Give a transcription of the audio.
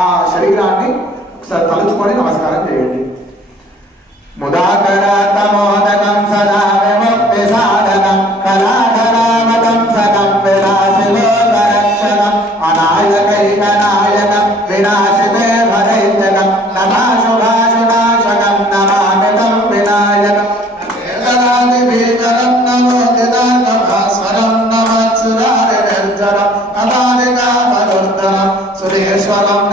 ఆ శరీరాన్ని ఒకసారి తలుచుకొని నమస్కారం చేయండి. ముదాకరాతమోదకం సదా విముక్తి సాధనం కళాధరామతం సదం విలాసిలోకరక్షణం అనాయకైకనాయకం వినాశితే భరైత్యకం నమాశుభాశునాశకం నమామితం వినాయకం. వేదనాదిభీకరం There's what I'm